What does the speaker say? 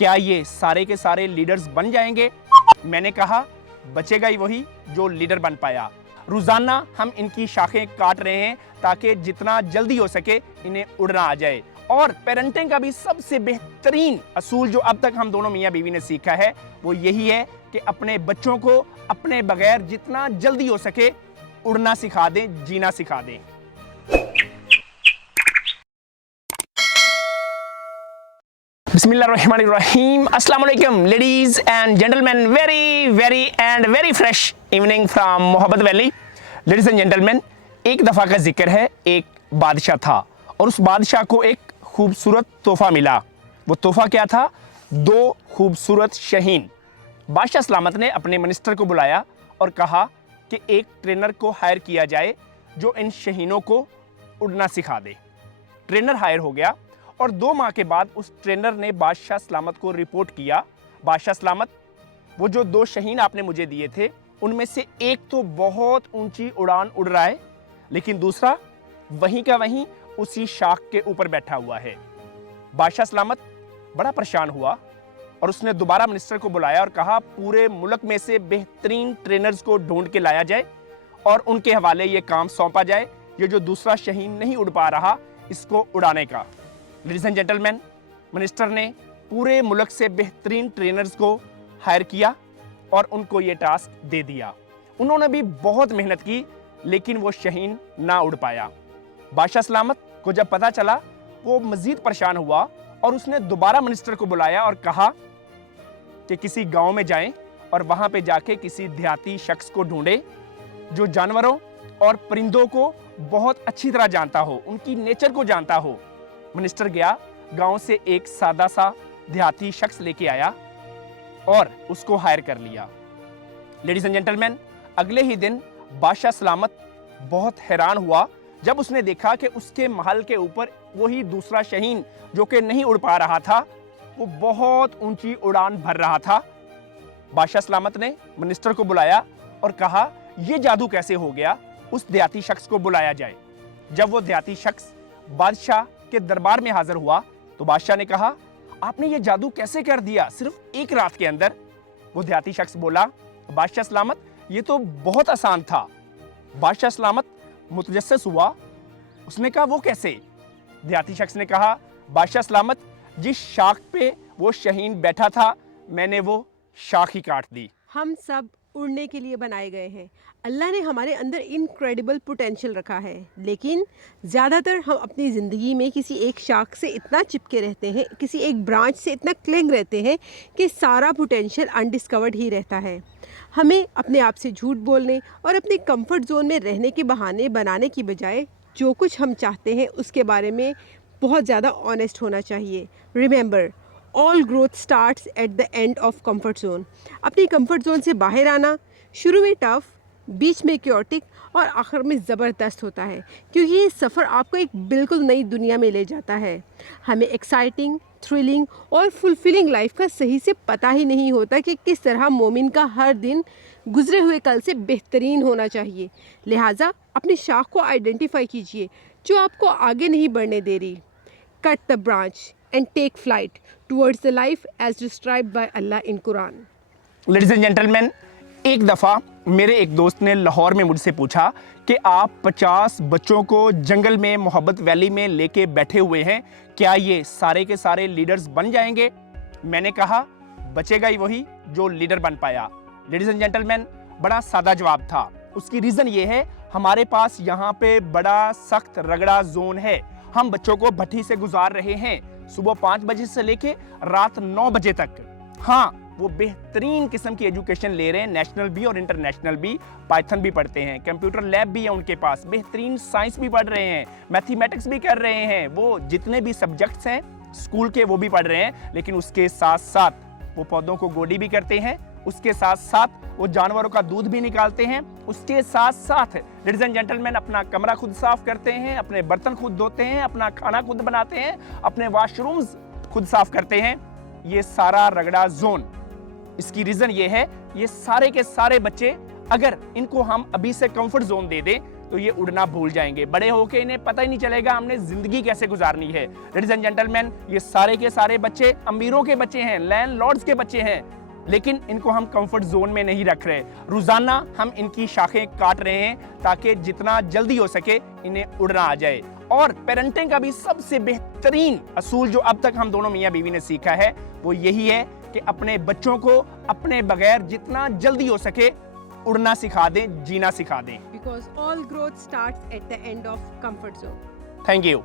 क्या ये सारे के सारे लीडर्स बन जाएंगे? मैंने कहा बचेगा ही वही जो लीडर बन पाया। रोजाना हम इनकी शाखें काट रहे हैं ताकि जितना जल्दी हो सके इन्हें उड़ना आ जाए। और पेरेंटिंग का भी सबसे बेहतरीन असूल जो अब तक हम दोनों मियाँ बीवी ने सीखा है वो यही है कि अपने बच्चों को अपने बगैर जितना जल्दी हो सके उड़ना सिखा दें, जीना सिखा दें। बिस्मिल्लाहिर्रहमानिर्रहीम। अस्सलाम वालेकुम ladies and gentleman, very fresh evening from मोहब्बत वैली। लेडीज एंड जेंटलमैन, एक दफ़ा का जिक्र है, एक बादशाह था और उस बादशाह को एक खूबसूरत तोहफा मिला। वो तोहफा क्या था? 2 खूबसूरत शहीन। बादशाह सलामत ने अपने मिनिस्टर को बुलाया और कहा कि एक ट्रेनर को हायर किया जाए जो इन शहीनों को उड़ना सिखा दे। ट्रेनर हायर हो गया और 2 माह के बाद उस ट्रेनर ने बादशाह सलामत को रिपोर्ट किया, बादशाह सलामत, वो जो 2 शहीन आपने मुझे दिए थे उनमें से एक तो बहुत ऊंची उड़ान उड़ रहा है, लेकिन दूसरा वहीं का वहीं उसी शाख के ऊपर बैठा हुआ है। बादशाह सलामत बड़ा परेशान हुआ और उसने दोबारा मिनिस्टर को बुलाया और कहा पूरे मुल्क में से बेहतरीन ट्रेनर्स को ढूंढ के लाया जाए और उनके हवाले ये काम सौंपा जाए, ये जो दूसरा शहीन नहीं उड़ पा रहा इसको उड़ाने का। लेडीज एंड जेंटलमैन, मिनिस्टर ने पूरे मुल्क से बेहतरीन ट्रेनर्स को हायर किया और उनको ये टास्क दे दिया। उन्होंने भी बहुत मेहनत की लेकिन वो शहीन ना उड़ पाया। बादशाह सलामत को जब पता चला वो मजीद परेशान हुआ और उसने दोबारा मिनिस्टर को बुलाया और कहा कि किसी गांव में जाएं और वहां पे जाके किसी देहाती शख्स को ढूंढे जो जानवरों और परिंदों को बहुत अच्छी तरह जानता हो, उनकी नेचर को जानता हो। मिनिस्टर गया, गांव से एक सादा सा देहाती शख्स लेके आया और उसको हायर कर लिया। लेडीज एंड जेंटलमैन, अगले ही दिन बादशाह सलामत बहुत हैरान हुआ जब उसने देखा कि उसके महल के ऊपर वही दूसरा शहीन जो कि नहीं उड़ पा रहा था वो बहुत ऊंची उड़ान भर रहा था। बादशाह सलामत ने मिनिस्टर को बुलाया और कहा यह जादू कैसे हो गया, उस देहाती शख्स को बुलाया जाए। जब वो देहाती शख्स बादशाह के दरबार में हाजिर हुआ तो बादशाह ने कहा आपने ये जादू कैसे कर दिया सिर्फ एक रात के अंदर? वो देहाती शख्स बोला बादशाह सलामत ये तो बहुत आसान था। बादशाह सलामत मुतजस्सिस हुआ, उसने कहा वो कैसे? देहाती शख्स ने कहा बादशाह सलामत जिस शाख पे वो शहीन बैठा था मैंने वो शाख ही काट दी। हम सब उड़ने के लिए बनाए गए हैं। अल्लाह ने हमारे अंदर इनक्रेडिबल पोटेंशियल रखा है, लेकिन ज़्यादातर हम अपनी ज़िंदगी में किसी एक शाख से इतना चिपके रहते हैं, किसी एक ब्रांच से इतना क्लिंग रहते हैं कि सारा पोटेंशियल अनडिस्कवर्ड ही रहता है। हमें अपने आप से झूठ बोलने और अपने कंफर्ट जोन में रहने के बहाने बनाने की बजाय जो कुछ हम चाहते हैं उसके बारे में बहुत ज़्यादा ऑनेस्ट होना चाहिए। Remember, all growth starts at the end of comfort zone. अपनी कंफर्ट जोन से बाहर आना शुरू में टफ, बीच में क्योटिक और आखिर में ज़बरदस्त होता है, क्योंकि ये सफ़र आपको एक बिल्कुल नई दुनिया में ले जाता है। हमें एक्साइटिंग, थ्रिलिंग और फुलफिलिंग लाइफ का सही से पता ही नहीं होता कि किस तरह मोमिन का हर दिन गुजरे हुए कल से बेहतरीन होना चाहिए। लिहाजा अपनी शाख को आइडेंटिफाई कीजिए जो आपको आगे नहीं बढ़ने दे रही। Cut the branch and take flight towards the life as described by Allah in Quran. Ladies and gentlemen, एक दफ़ा मेरे एक दोस्त ने लाहौर में मुझसे पूछा कि आप 50 बच्चों को जंगल में मोहब्बत वैली में लेके बैठे हुए हैं, क्या ये सारे के सारे लीडर्स बन जाएंगे? मैंने कहा बचेगा ही वही जो लीडर बन पाया। लेडीज एंड जेंटलमैन, बड़ा सादा जवाब था। उसकी रीज़न ये है हमारे पास यहाँ पे बड़ा सख्त रगड़ा जोन है। हम बच्चों को भट्टी से गुजार रहे हैं सुबह 5 बजे से लेके रात 9 बजे तक। हाँ, वो बेहतरीन किस्म की एजुकेशन ले रहे हैं, नेशनल भी और इंटरनेशनल भी। पाइथन भी पढ़ते हैं, कंप्यूटर लैब भी है उनके पास, बेहतरीन साइंस भी पढ़ रहे हैं, मैथमेटिक्स भी कर रहे हैं। वो जितने भी सब्जेक्ट्स हैं स्कूल के वो भी पढ़ रहे हैं, लेकिन उसके साथ साथ वो पौधों को गोडी भी करते हैं, उसके साथ साथ वो जानवरों का दूध भी निकालते हैं, उसके साथ साथ लेडीज एंड जेंटलमैन अपना कमरा खुद साफ करते हैं, अपने बर्तन खुद धोते हैं, अपना खाना खुद बनाते हैं, अपने वॉशरूम्स खुद साफ करते हैं। ये सारा रगड़ा जोन, इसकी रीजन ये है ये सारे के सारे बच्चे अगर इनको हम अभी से कंफर्ट जोन दे दें तो ये उड़ना भूल जाएंगे। बड़े होके इन्हें पता ही नहीं चलेगा हमने जिंदगी कैसे गुजारनी है। लेडीज एंड जेंटलमैन, ये सारे के सारे बच्चे अमीरों के बच्चे हैं, लैंडलॉर्ड्स के बच्चे हैं, लेकिन इनको हम कंफर्ट जोन में नहीं रख रहे। रोजाना हम इनकी शाखें काट रहे हैं ताकि जितना जल्दी हो सके इन्हें उड़ना आ जाए। और पेरेंटिंग का भी सबसे बेहतरीन असूल जो अब तक हम दोनों मियाँ बीवी ने सीखा है वो यही है कि अपने बच्चों को अपने बगैर जितना जल्दी हो सके उड़ना सिखा दें, जीना सिखा दें। Because all growth starts at the end of comfort zone. Thank you.